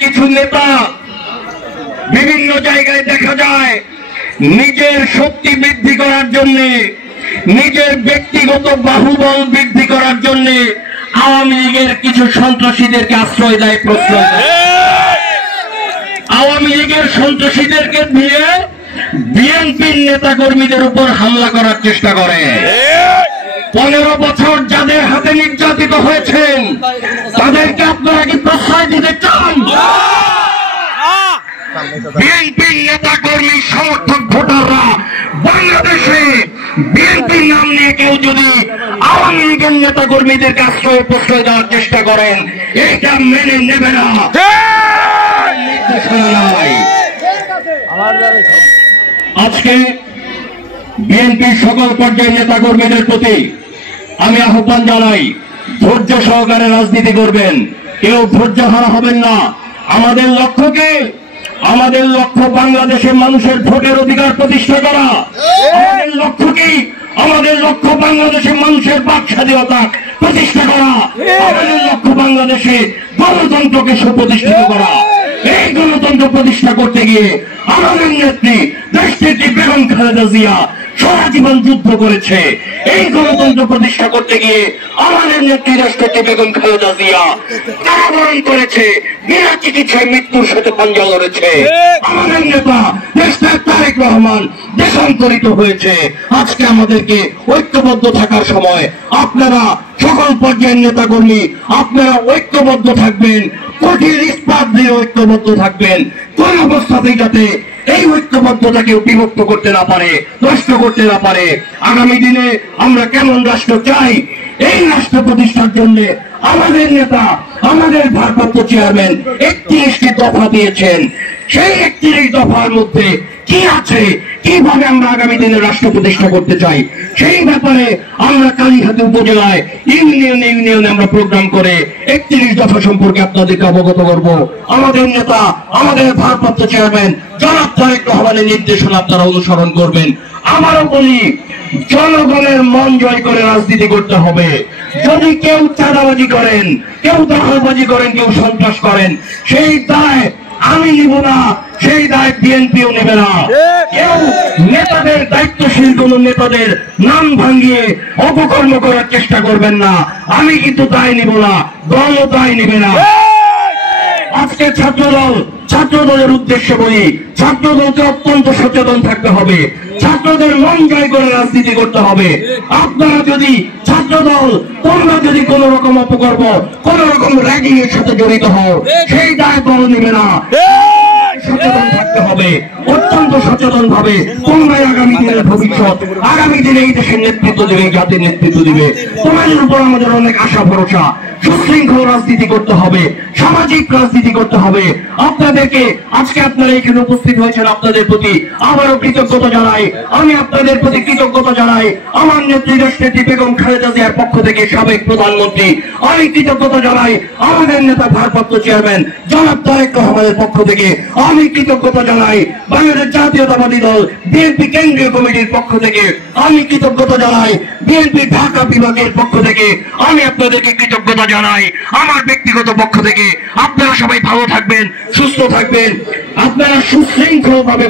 কিছু নেতা বিভিন্ন জায়গায় দেখা যায় নিজের শক্তি বৃদ্ধি করার জন্য, নিজের ব্যক্তিগত বাহুবল বৃদ্ধি করার জন্য আওয়ামী লীগের কিছু সন্ত্রাসীদেরকে আশ্রয় দেয়, প্রশ্রয় দেয়। আওয়ামী লীগের সন্ত্রাসীদেরকে দিয়ে বিএনপির নেতা কর্মীদের উপর হামলা করার চেষ্টা করে। 15 বছর যাদের হাতে নির্যাতিত হয়েছেন তাদেরকে আপনারা কি প্রশ্রয় দিতে চান? বিএনপির নেতা কর্মী সমর্থক ভোটাররা বাংলাদেশে বিএনপির নাম নিয়ে কেউ যদি আওয়ামী লীগের নেতা কর্মীদেরকে আশ্রয় প্রশ্রয় দেওয়ার চেষ্টা করেন, এটা মেনে নেবে না। আজকে বিএনপির সকল পর্যায়ের নেতা কর্মীদের প্রতি আমি আহ্বান জানাই, ধৈর্য সহকারে রাজনীতি করবেন, কেউ ধৈর্য হারা হবেন না। আমাদের লক্ষ্য বাংলাদেশের মানুষের ভোটের অধিকার প্রতিষ্ঠা করা। আমাদের লক্ষ্য বাংলাদেশের মানুষের বাক স্বাধীনতা প্রতিষ্ঠা করা। আমাদের লক্ষ্য বাংলাদেশে গণতন্ত্রকে সুপ্রতিষ্ঠিত করা। এই গণতন্ত্র প্রতিষ্ঠা করতে গিয়ে আমাদের নেত্রী দেশনেত্রী বেগম খালেদা জিয়া সারা জীবন যুদ্ধ করেছে। এই গণতন্ত্র প্রতিষ্ঠা করতে গিয়ে আমাদের নেত্রী দেশনেত্রী বেগম খালেদা জিয়া কারাবরণ করেছে, বিনা চিকিৎসায় মৃত্যুর সাথে পাঞ্জা লড়েছে। আমাদের নেতা দেশনায়ক তারেক রহমান দেশান্তরিত হয়েছে। আজকে আমাদেরকে ঐক্যবদ্ধ থাকার সময়। আপনারা সকল পর্যায়ের নেতা কর্মী আপনারা ঐক্যবদ্ধ থাকবেন, কঠিন ইস্পাত দিয়ে ঐক্যবদ্ধ থাকবেন। কোন অবস্থাতেই যাতে এই ঐক্যবদ্ধতাকে বিভক্ত করতে না পারে, নষ্ট করতে না পারে। আগামী দিনে আমরা কেমন রাষ্ট্র চাই, এই রাষ্ট্র প্রতিষ্ঠার জন্য আমাদের নেতা, আমাদের ভারপ্রাপ্ত চেয়ারম্যান 31টি দফা দিয়েছেন। সেই 31 দফার মধ্যে কি আছে, কিভাবে আমরা আগামী দিনে রাষ্ট্র প্রতিষ্ঠা করতে চাই, সেই ব্যাপারে আমরা কালীহাতি উপজেলায় ইউনিয়নে আমরা প্রোগ্রাম করে 31 দফা সম্পর্কে আপনাদেরকে অবগত করব। আমাদের নেতা, আমাদের ভারপ্রাপ্ত চেয়ারম্যান জনাব তারেক রহমানের নির্দেশনা আপনারা অনুসরণ করবেন। আমারও বলি, জনগণের মন জয় করে রাজনীতি করতে হবে। যদি কেউ চাঁদাবাজি করেন, কেউ দখলবাজি করেন, কেউ সন্ত্রাস করেন, সেই দায় আমি নিব না, সেই দায় বিএনপিও নেবে না। কেউ নেতাদের, দায়িত্বশীল কোন নেতাদের নাম ভাঙিয়ে অপকর্ম করার চেষ্টা করবেন না। আমি কিন্তু দায় নিব না, দলও দায় নেবে না। আজকে ছাত্রদলের উদ্দেশ্যে বলি, ছাত্রদলকে অত্যন্ত সচেতন থাকতে হবে। ছাত্রদের মন জয় করে রাজনীতি করতে হবে। আপনারা যদি ছাত্রদল, তোমরা যদি কোন রকম অপকর্ম, কোন রকম র্যাগিং এর সাথে জড়িত হও, সেই দায় দল নেবে না। সচেতন থাকতে হবে, অত্যন্ত সচেতন ভাবে। তোমরাই আগামী দিনের ভবিষ্যৎ, আগামী দিনে এই দেশের নেতৃত্ব দেবে, এই জাতির নেতৃত্ব দিবে। তোমাদের উপর আমাদের অনেক আশা ভরসা। সুশৃঙ্খল রাজনীতি করতে হবে, সামাজিক রাজনীতি করতে হবে। আপনাদেরকে আজকে আপনারা এখানে উপস্থিত হয়েছেন, আপনাদের প্রতি আবারও কৃতজ্ঞতা জানাই। আমি আপনাদের প্রতি কৃতজ্ঞতা জানাই আমার নেত্রী দেশনেত্রী বেগম খালেদা জিয়ার পক্ষ থেকে, সাবেক প্রধানমন্ত্রী। আমি কৃতজ্ঞতা জানাই আমাদের নেতা ভারপ্রাপ্ত চেয়ারম্যান জনাব তারেক রহমানের পক্ষ থেকে। আমি কৃতজ্ঞতা জানাই বাংলাদেশ জাতীয়তাবাদী দল বিএনপি কেন্দ্রীয় কমিটির পক্ষ থেকে। আমি কৃতজ্ঞতা জানাই বিএনপি ঢাকা বিভাগের পক্ষ থেকে। আমি আপনাদেরকে কৃতজ্ঞতা জানাই আমার ব্যক্তিগত পক্ষ থেকে। আপনারা সবাই ভালো থাকবেন, সুস্থ থাকবেন, আপনারা সুশৃঙ্খল ভাবে